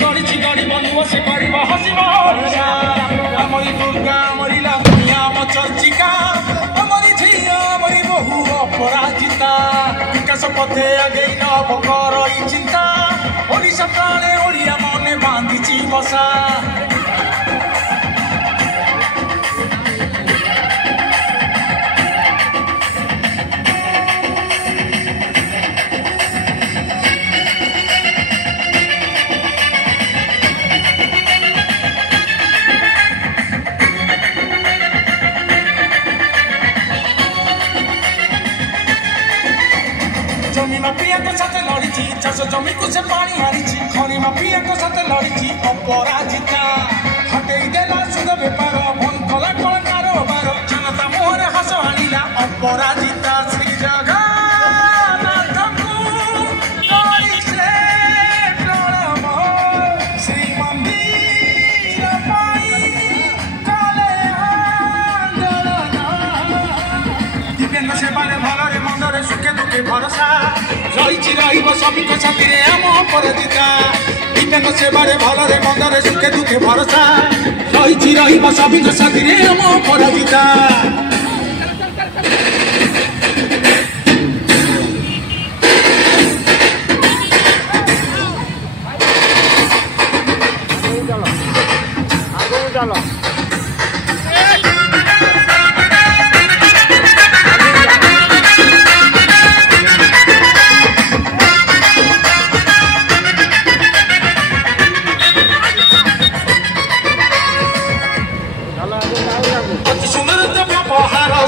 गढ़ी गढ़ी बनुव से कर हसिब आमरी दुर्गा आमरी लक्ष्मी आम चर्चिका आमरी झिया आमरी बहु अपराजिता विकास पथे आगे नब कर चिंता ओडिशा प्राणे ओडिया मने बांधिची बसा जमी माफिया को साथ लड़ी चाष जमी को से पानी हारी खनि माफिया को साथ लड़ी अपराजिता हटई देला सुद बेपार बंद कला कला कारोबार जनता मोहरे हस आनिला अपराजिता श्री जगन्नाथ को करिसे प्रणाम श्री मंदिर पाई कले आंदोलन दिव्यांग सेवारे भलरे मंदरे सुखे दुखे भरोसा रही सभी साथी आम अपराजिता दिव्यांग सेवारे भलरे मंदरे सुखे दुखे भरोसा रही सभी साथी आम अपराजिता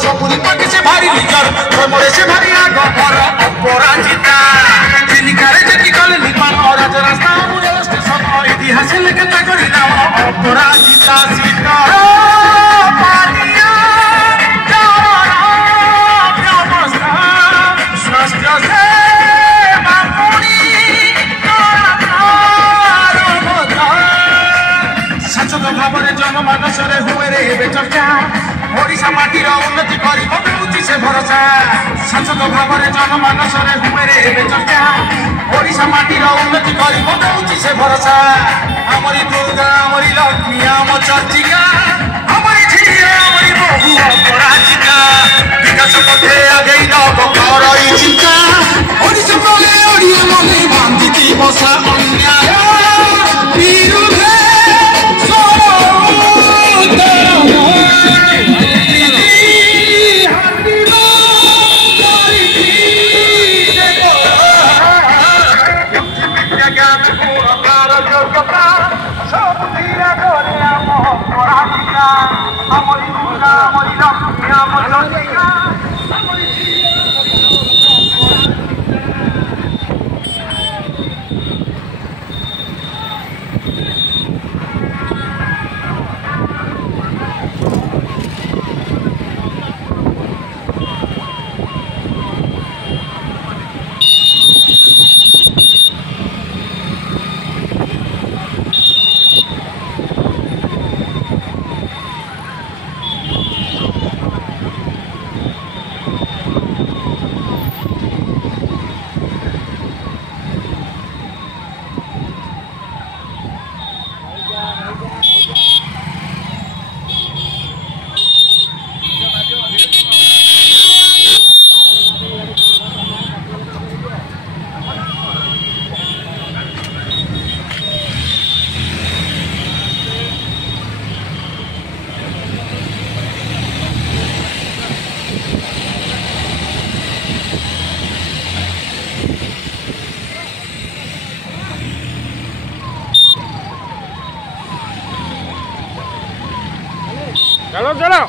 सपुरी पके से भारी निजर मोरे से भारी आग घर अपराजिता चिलिकारे जेति कले निर्माण और रास्ता मुरे स्टेशन इतिहास लेके तगरी नाम अपराजिता सीता पानिया व्यवस्था स्वास्थ्य सेवा पुरी सचेत भावरे जनमानसरे हुए रे चर्चा ओडिशा माटीर उन्नति करिब देउछि से भरोसा सचेत भावरे जनमानसरे हुए रे चर्चा ओडिशा माटीर उन्नति करिब देउछि से भरोसा आमरी दुर्गा आमरी लक्ष्मी आम चर्चिका आमरी झिया आमरी बहु अपराजिता विकास पथे आगे नब कर चिंता ओडिशा प्राणे ओडिया मने बांधिची बसा अन्याय विरुद्धे आमरी दुर्गा आमरी लक्ष्मी आम चर्चिका चलो चलो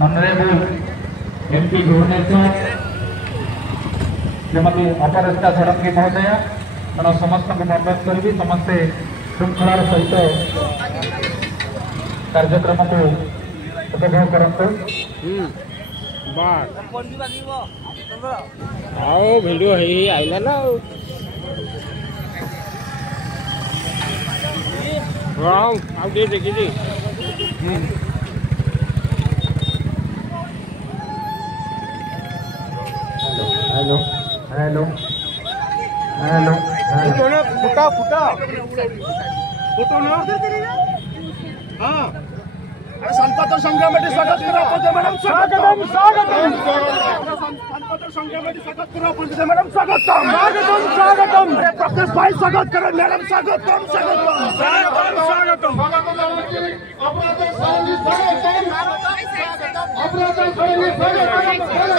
Honorable MP भुवनेश्वर श्रीमती अपराजिता षडंगी महोदय तेणु समस्त को अनुरोध करी समस्ते श्रृंखलार सहित कार्यक्रम को उपभोग करते भिडियो आइला ना देखी हेलो हेलो हेलो फुटा फुटा फोटो ना हाँ अरे संपादक संग्राम स्वागत करा मैडम स्वागतम स्वागतम संपादक संग्राम स्वागत करा मैडम स्वागतम स्वागतम स्वागतम अरे प्रकाश भाई स्वागत करो मैडम स्वागतम स्वागतम स्वागतम अपराध